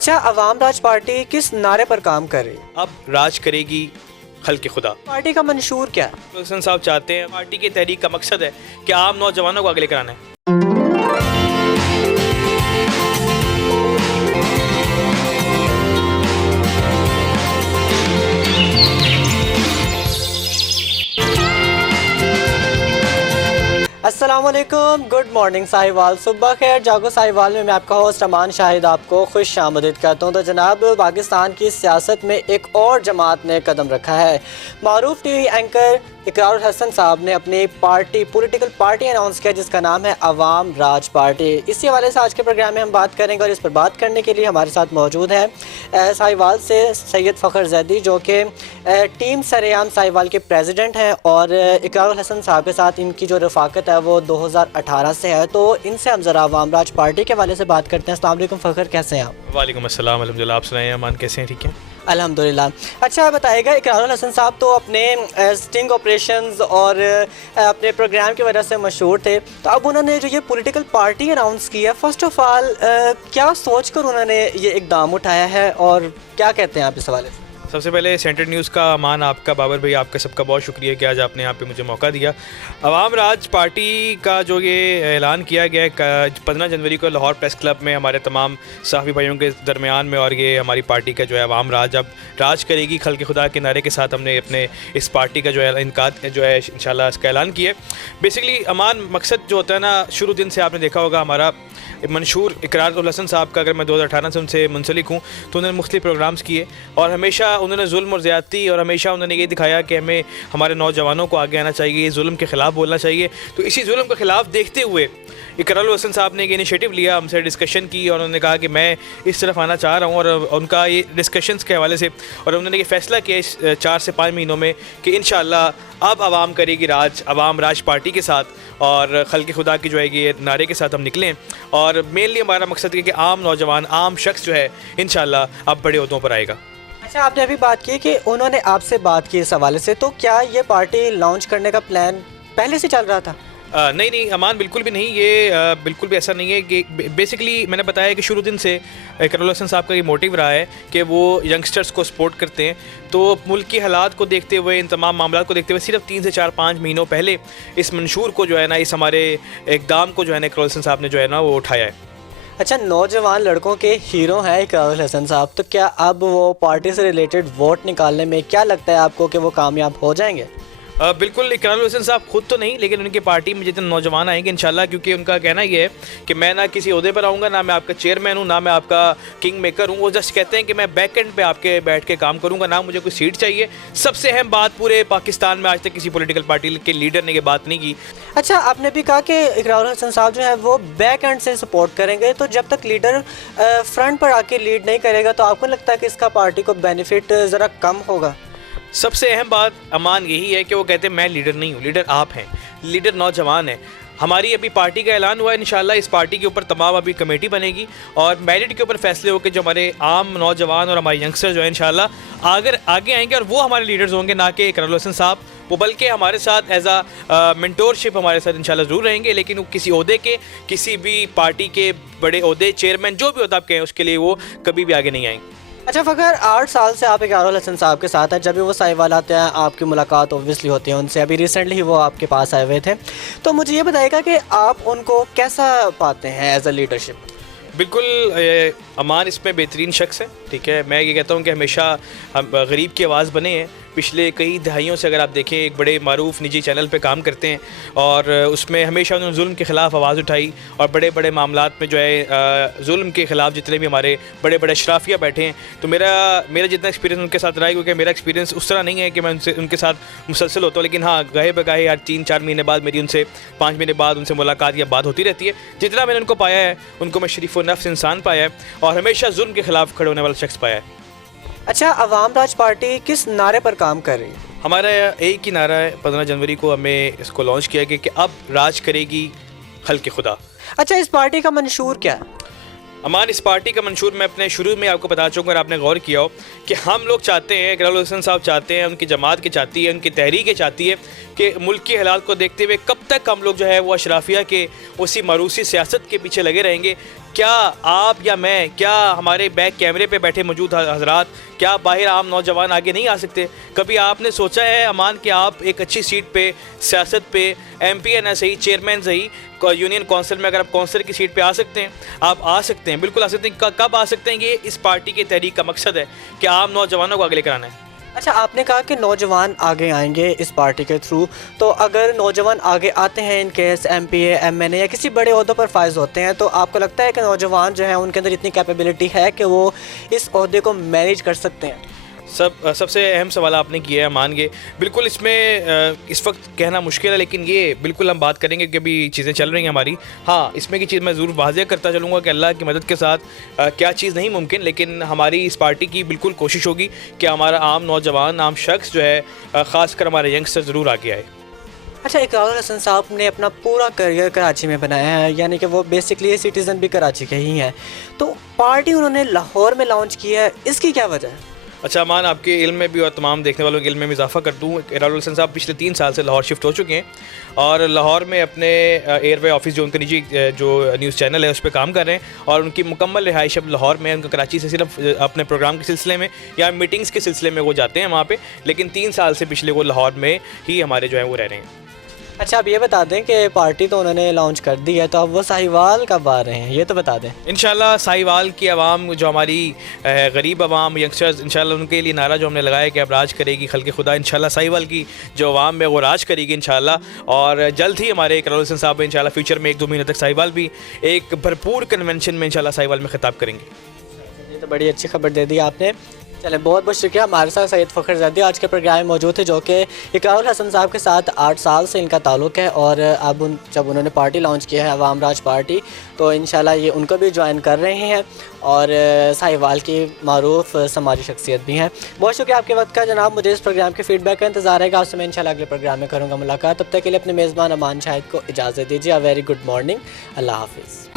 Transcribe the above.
अच्छा, अवाम राज पार्टी किस नारे पर काम कर रही है? अब राज करेगी खल्क़ खुदा। पार्टी का मंशूर क्या है? हसन साहब चाहते हैं, पार्टी की तहरीक का मकसद है कि आम नौजवानों को आगे लेकर आना है। अस्सलामुअलैकुम, गुड मॉर्निंग साहिवाल, सुबह खैर, जागो साहिवाल में मैं आपका होस्ट अमान शाहिद आपको खुश आमदीद करता हूँ। तो जनाब, पाकिस्तान की सियासत में एक और जमात ने कदम रखा है। मारूफ टीवी एंकर इकरारुल हसन साहब ने अपनी पॉलिटिकल पार्टी अनाउंस किया जिसका नाम है अवाम राज पार्टी। इसी हवाले से आज के प्रोग्राम में हम बात करेंगे और इस पर बात करने के लिए हमारे साथ मौजूद है साहिवाल से सैयद फ़खर जैदी, जो कि टीम सरेआम साहिवाल के प्रेसिडेंट हैं, और इकरारुल हसन साहब के साथ इनकी जो रफ़ाकत है वो 2018 से है। तो इनसे हम ज़रा अवाम राज पार्टी के हवाले से बात करते हैं। अस्सलाम वालेकुम फ़खर, कैसे हैं आप? वालेकुम अस्सलाम, अल्हम्दुलिल्लाह। आप सुनाएं अमान, कैसे हैं? ठीक है, अल्हम्दुलिल्लाह। अच्छा बताइएगा, इकरारुल हसन साहब तो अपने स्टिंग ऑपरेशंस और अपने प्रोग्राम की वजह से मशहूर थे, तो अब उन्होंने जो ये पॉलिटिकल पार्टी अनाउंस की है, फ़र्स्ट ऑफ़ ऑल क्या सोचकर उन्होंने ये इक़दाम उठाया है और क्या कहते हैं आप इस हवाले से? सबसे पहले सेंट्रल न्यूज़ का अमान, आपका, बाबर भाई, आपका सबका बहुत शुक्रिया कि आज आपने यहाँ पे मुझे मौका दिया। अवाम राज पार्टी का जो ये ऐलान किया गया है 15 जनवरी को लाहौर प्रेस क्लब में हमारे तमाम सहाफ़ी भाइयों के दरमियान में, और ये हमारी पार्टी का जो है अवाम राज अब राज करेगी खल्क़ खुदा के नारे के साथ हमने अपने इस पार्टी का जो है इनकाद जो है इंशाल्लाह इसका ऐलान किया। बेसिकली अमान, मकसद जो होता है ना, शुरू दिन से आपने देखा होगा हमारा मंशूर इकरारुल हसन साहब का, अगर मैं 2018 से उनसे मुंसलिक हूँ, तो उन्होंने मुख्तलिफ प्रोग्राम्स किए और हमेशा उन्होंने जुल्म और ज़्यादती, और हमेशा उन्होंने ये दिखाया कि हमें हमारे नौजवानों को आगे आना चाहिए, जुल्म के ख़िलाफ़ बोलना चाहिए। तो इसी जुल्म के ख़िलाफ़ देखते हुए इकरारुल हसन साहब ने एक इनिशिएटिव लिया, हमसे डिस्कशन की और उन्होंने कहा कि मैं इस तरफ आना चाह रहा हूँ, और उनका ये डिस्कशंस के हवाले से, और उन्होंने ये फ़ैसला किया इस 4 से 5 महीनों में कि इंशाअल्लाह अब आवाम करेगी राज, अवाम राज पार्टी के साथ और खल्क़ खुदा की जो है ये नारे के साथ हम निकलें। और मेनली हमारा मकसद है कि आम नौजवान, आम शख्स जो है इंशाअल्लाह अब बड़े ओहदों पर आएगा। अच्छा, आपने अभी बात की कि उन्होंने आपसे बात की इस हवाले से, तो क्या ये पार्टी लॉन्च करने का प्लान पहले से चल रहा था? नहीं अमान, बिल्कुल भी नहीं। ये बिल्कुल भी ऐसा नहीं है कि बेसिकली मैंने बताया कि शुरू दिन से इकरारुल हसन साहब का ये मोटिव रहा है कि वो यंगस्टर्स को सपोर्ट करते हैं। तो मुल्क की हालात को देखते हुए, इन तमाम मामलों को देखते हुए, सिर्फ 3 से 4-5 महीनों पहले इस मंशूर को जो है ना, इस हमारे इक़दाम को जो है ना इकरारुल हसन साहब ने जो है ना वो उठाया है। अच्छा, नौजवान लड़कों के हीरो हैं इकरारुल हसन साहब, तो क्या अब वो पार्टी से रिलेटेड वोट निकालने में क्या लगता है आपको कि वो कामयाब हो जाएंगे? बिल्कुल, इकरारुल हसन साहब खुद तो नहीं, लेकिन उनकी पार्टी में जितने नौजवान आएंगे इंशाल्लाह, क्योंकि उनका कहना ये है कि मैं ना किसी ओहदे पर आऊँगा, ना मैं आपका चेयरमैन हूँ, ना मैं आपका किंग मेकर हूँ। वो जस्ट कहते हैं कि मैं बैक एंड पे आपके बैठ के काम करूँगा, ना मुझे कोई सीट चाहिए। सबसे अहम बात, पूरे पाकिस्तान में आज तक किसी पॉलिटिकल पार्टी के लीडर ने ये बात नहीं की। अच्छा, आपने भी कहा कि इकरारुल हसन साहब जो है वो बैक एंड से सपोर्ट करेंगे, तो जब तक लीडर फ्रंट पर आके लीड नहीं करेगा, तो आपको लगता है कि इसका पार्टी को बेनिफिट ज़रा कम होगा? सबसे अहम बात अमान यही है कि वो कहते हैं मैं लीडर नहीं हूँ, लीडर आप हैं, लीडर नौजवान हैं। हमारी अभी पार्टी का ऐलान हुआ है, इंशाल्लाह इस पार्टी के ऊपर तमाम अभी कमेटी बनेगी और मेरिट के ऊपर फैसले होकर जो हमारे आम नौजवान और हमारे यंगस्टर जो है इंशाल्लाह आगे आएंगे और वो हमारे लीडर्स होंगे, ना कि इकरारुल हसन साहब। वो बल्कि हमारे साथ एज आ मेंटोरशिप हमारे साथ इंशाल्लाह ज़रूर रहेंगे, लेकिन वो किसी ओहदे के, किसी भी पार्टी के बड़े ओहदे, चेयरमैन, जो भी होता आप कहें, उसके लिए वो कभी भी आगे नहीं आएंगे। अच्छा फ़खर, 8 साल से आप इकरारुल हसन साहब के साथ हैं। जब भी वो साहिवाल आते हैं आपकी मुलाकात ओब्वियसली होती है उनसे, अभी रिसेंटली ही वो आपके पास आए हुए थे, तो मुझे ये बताइएगा कि आप उनको कैसा पाते हैं एज अ लीडरशिप? बिल्कुल अमान इसमें बेहतरीन शख्स है, ठीक है। मैं ये कहता हूँ कि हमेशा हम गरीब की आवाज़ बने हैं। पिछले कई दहाइयों से अगर आप देखें, एक बड़े मारूफ निजी चैनल पे काम करते हैं और उसमें हमेशा उन्होंने जुल्म के ख़िलाफ़ आवाज़ उठाई और बड़े बड़े मामलात में जो है जुल्म के ख़िलाफ़ जितने भी हमारे बड़े बड़े अशराफिया बैठे हैं, तो मेरा जितना एक्सपीरियंस उनके साथ रहा है, क्योंकि मेरा एक्सपीरियंस उस तरह नहीं है कि मैं उनके साथ मुसलसल होता हूँ, लेकिन हाँ, गहे बगाहे यार 3-4 महीने बाद मेरी उनसे 5 महीने बाद उनसे मुलाकात या बात होती रहती है। जितना मैंने उनको पाया है, उनको मैं शरीफ व नफ्स इंसान पाया है और हमेशा जुल्म के ख़िलाफ़ खड़े होने वाला शख्स पाया है। अच्छा, अवाम राज पार्टी किस नारे पर काम कर रही है? हमारा एक ही नारा है, 15 जनवरी को हमें इसको लॉन्च किया गया कि अब राज करेगी खल्क़ खुदा। अच्छा, इस पार्टी का मंशूर क्या है? अमान, इस पार्टी का मंशूर मैं अपने शुरू में आपको बता चुका, अगर आपने गौर किया हो कि हम लोग चाहते हैं, इकरारुल हसन साहब चाहते हैं, उनकी जमात की चाहती है, उनकी तहरीक चाहती है कि मुल्क के हालात को देखते हुए कब तक हम लोग जो है वो अशराफिया के उसी मारूसी सियासत के पीछे लगे रहेंगे। क्या आप या मैं, क्या हमारे बैक कैमरे पे बैठे मौजूद हजरात, क्या बाहर आम नौजवान आगे नहीं आ सकते? कभी आपने सोचा है अमान कि आप एक अच्छी सीट पे, सियासत पे, MP है ना सही, चेयरमैन सही, यूनियन काउंसिल में अगर आप काउंसिलर की सीट पे आ सकते हैं, आप आ सकते हैं, बिल्कुल आ सकते हैं। कब आ सकते हैं? ये इस पार्टी की तहरीक का मकसद है कि आम नौजवानों को आगे लेकर आना है। अच्छा, आपने कहा कि नौजवान आगे आएंगे इस पार्टी के थ्रू, तो अगर नौजवान आगे आते हैं, इन केस MP, MNA या किसी बड़े ओहदों पर फायज होते हैं, तो आपको लगता है कि नौजवान जो है उनके अंदर इतनी कैपेबिलिटी है कि वो इस ओहदे को मैनेज कर सकते हैं? सबसे अहम सवाल आपने किया है मान के, बिल्कुल इसमें इस वक्त कहना मुश्किल है, लेकिन ये बिल्कुल हम बात करेंगे कि अभी चीज़ें चल रही हैं हमारी। हाँ, इसमें की चीज़ मैं ज़रूर वाज़ेह करता चलूँगा कि अल्लाह की मदद के साथ क्या चीज़ नहीं मुमकिन, लेकिन हमारी इस पार्टी की बिल्कुल कोशिश होगी कि हमारा आम नौजवान, आम शख्स जो है, ख़ासकर हमारे यंगस्टर ज़रूर आगे आए। अच्छा, इकरारुल हसन साहब ने अपना पूरा करियर कराची में बनाया है, यानी कि वो बेसिकली सिटीज़न भी कराची के ही हैं, तो पार्टी उन्होंने लाहौर में लॉन्च की है, इसकी क्या वजह है? अच्छा अमान, आपके इल्म में भी और तमाम देखने वालों के इल्म में भी इजाफा कर दूँ, इकरारुल हसन साहब पिछले 3 साल से लाहौर शिफ्ट हो चुके हैं और लाहौर में अपने एयरवे ऑफिस, जो उनका निजी जो न्यूज़ चैनल है, उस पर काम कर रहे हैं और उनकी मुकम्मल रिहाइश अब लाहौर में है। उनका कराची से सिर्फ अपने प्रोग्राम के सिलसिले में या मीटिंग्स के सिलसिले में वो जाते हैं वहाँ पे, लेकिन 3 साल से पिछले वो लाहौर में ही हमारे जो है वो रह रहे हैं। अच्छा, अब ये बता दें कि पार्टी तो उन्होंने लॉन्च कर दी है, तो अब वो साहिवाल कब आ रहे हैं, ये तो बता दें। इंशाल्लाह साहिवाल की आवाम, जो हमारी गरीब आवाम, यंगस्टर्स, इंशाल्लाह उनके लिए नारा जो हमने लगाया कि अब राज करेगी खल्क़े खुदा, इंशाल्लाह साहिवाल की जो आवाम है वो राज करेगी इंशाल्लाह। और जल्द ही हमारे इकरारुल हसन साहब इंशाल्लाह फ्यूचर में 1-2 महीने तक साहिवाल भी एक भरपूर कन्वेंशन में इंशाल्लाह साहिवाल में खिताब करेंगे। ये तो बड़ी अच्छी खबर दे दी आपने। चले, बहुत बहुत शुक्रिया। हमारे साथ सैयद फ़खर आज के प्रोग्राम में मौजूद थे, जो कि इकरारुल हसन साहब के साथ 8 साल से इनका ताल्लुक़ है और अब जब उन्होंने पार्टी लॉन्च किया है अवाम राज पार्टी, तो इंशाल्लाह ये उनको भी ज्वाइन कर रहे हैं और साहिवाल की मारूफ समाजी शख्सियत भी हैं। बहुत शुक्रिया आपके वक्त का जनाब। मुझे इस प्रोग्राम के फीडबैक का इंतज़ार है, आपसे मैं इंशाल्लाह अगले प्रोग्राम में करूँगा मुलाकात। तब तक के लिए अपने मेज़बान अमान शाहिद को इजाज़त दीजिए। अ वेरी गुड मॉर्निंग, अल्लाह हाफिज़।